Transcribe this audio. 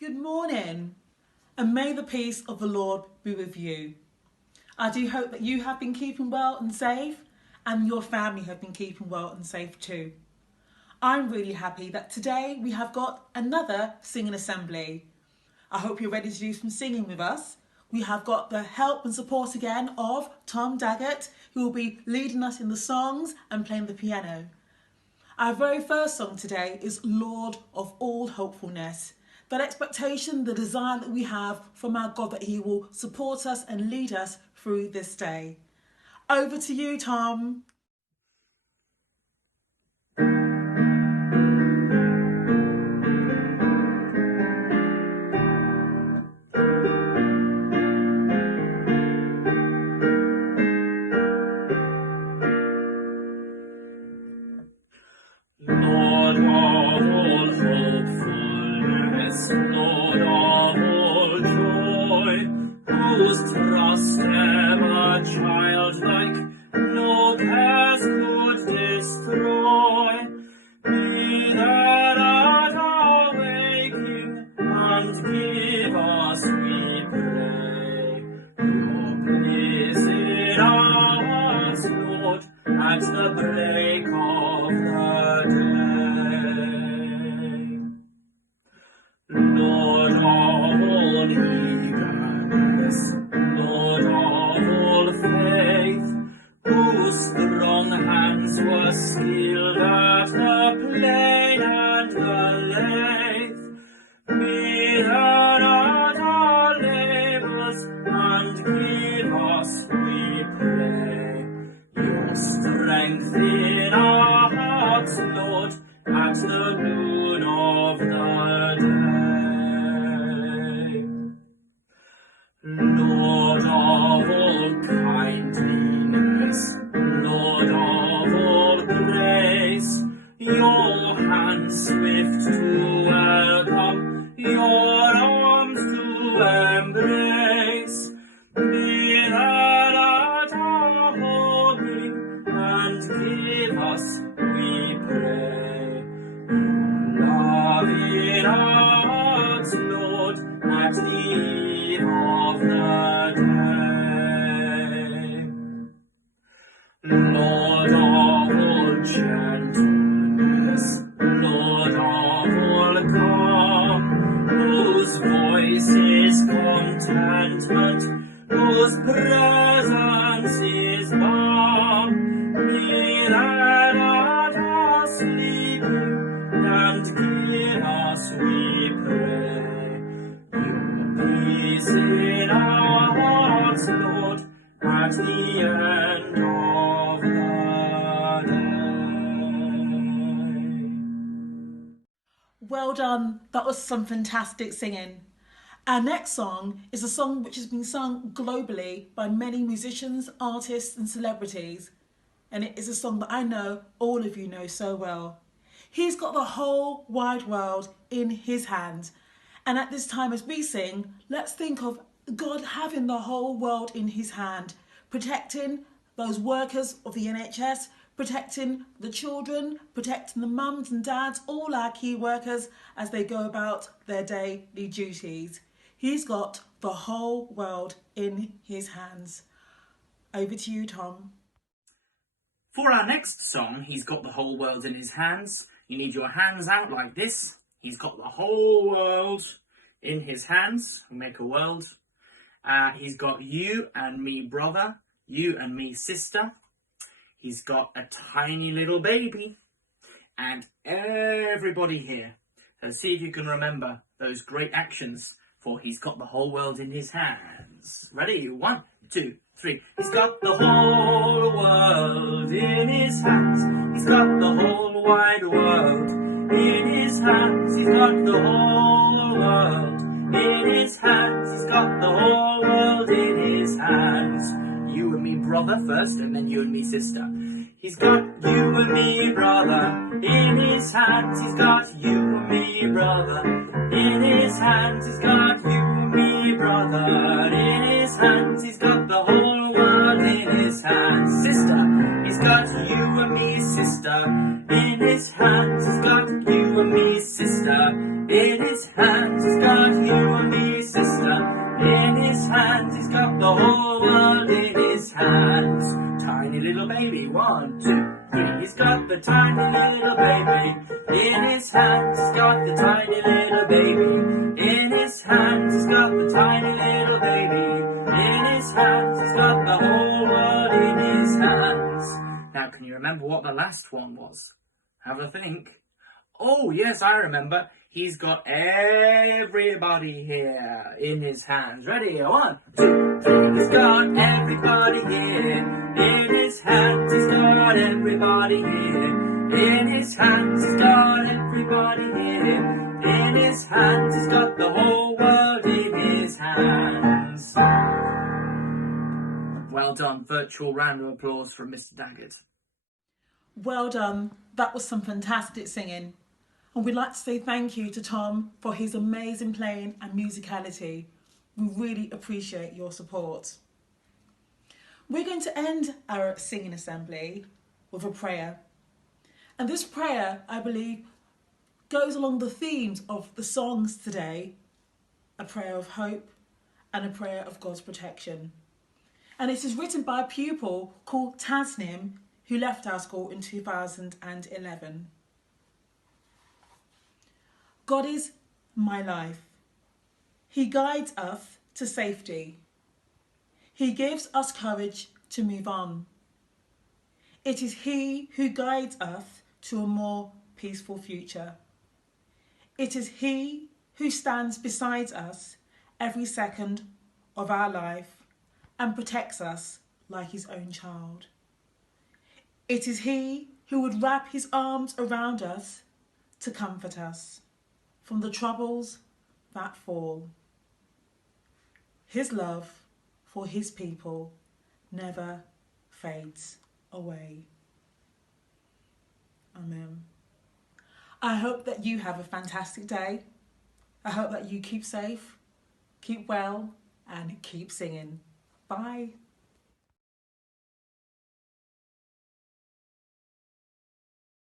Good morning, and may the peace of the Lord be with you. I do hope that you have been keeping well and safe, and your family have been keeping well and safe too. I'm really happy that today we have got another singing assembly. I hope you're ready to do some singing with us. We have got the help and support again of Tom Daggett, who will be leading us in the songs and playing the piano. Our very first song today is Lord of All Hopefulness. That expectation, the desire that we have from our God that He will support us and lead us through this day. Over to you, Tom. Lord of all hopefulness, Lord of all joy, whose trust ever childlike no cares could destroy, be there at our waking, and give us, we pray, your peace in our hearts, Lord, at the break of the day. Lord of all eagerness, Lord of all faith, whose strong hands were skilled at the plane and the lathe, be there at our labors, and give us, we pray, your strength in our hearts, Lord, at the noon of the day. Lord of all kindliness, Lord of all grace, your hands swift to welcome, your arms to embrace, be there at our homing, and give us, we pray, your love in our hearts, Lord, at the eve of the day. Lord of all gentleness, Lord of all calm, whose voice is contentment, whose presence is balm, be there at our sleeping, and give us, we pray, your peace in our hearts, Lord, at the end of the day. Well done. That was some fantastic singing. Our next song is a song which has been sung globally by many musicians, artists and celebrities. And it is a song that I know all of you know so well. He's got the whole wide world in His hands. And at this time as we sing, let's think of God having the whole world in His hand, protecting those workers of the NHS, protecting the children, protecting the mums and dads, all our key workers as they go about their daily duties. He's got the whole world in His hands. Over to you, Tom. For our next song, He's got the whole world in His hands, you need your hands out like this. He's got the whole world in His hands. We make a world. He's got you and me, brother, you and me, sister. He's got a tiny little baby and everybody here. So see if you can remember those great actions for He's got the whole world in His hands. Ready? 1, 2, 3. He's got the whole world in His hands. He's got the whole wide world in His hands. He's got the whole world in His hands. He's got the whole world in His hands. You and me, brother, first, and then you and me, sister. He's got you and me, brother, in His hands. He's got you and me, brother, in His hands. He's got you and me, brother, in His hands. He's got the whole world in His hands. Sister, He's got you and me, sister, in His hands. He's got you and me, sister, In his hands he's got you and me, sister. In his hands he's got the whole world in his hands. Tiny little baby, 1, 2, 3. He's got the tiny little baby. In his hands he's got the tiny little baby. In his hands he's got the tiny little baby. In his hands he's got the whole world in his hands. Now, can you remember what the last one was? Have a think. Oh, yes, I remember. He's got everybody here in his hands. Ready? 1, 2, 3. He's got everybody here. In his hands, he's got everybody here. In his hands, he's got everybody here. In his hands, he's got the whole world in his hands. Well done. Virtual round of applause from Mr. Daggett. Well done. That was some fantastic singing. And we'd like to say thank you to Tom for his amazing playing and musicality. We really appreciate your support. We're going to end our singing assembly with a prayer. And this prayer, I believe, goes along the themes of the songs today. A prayer of hope and a prayer of God's protection. And it is written by a pupil called Tasnim, who left our school in 2011. God is my life. He guides us to safety. He gives us courage to move on. It is He who guides us to a more peaceful future. It is He who stands beside us every second of our life and protects us like His own child. It is He who would wrap His arms around us to comfort us from the troubles that fall. His love for His people never fades away. Amen. I hope that you have a fantastic day. I hope that you keep safe, keep well, and keep singing. Bye.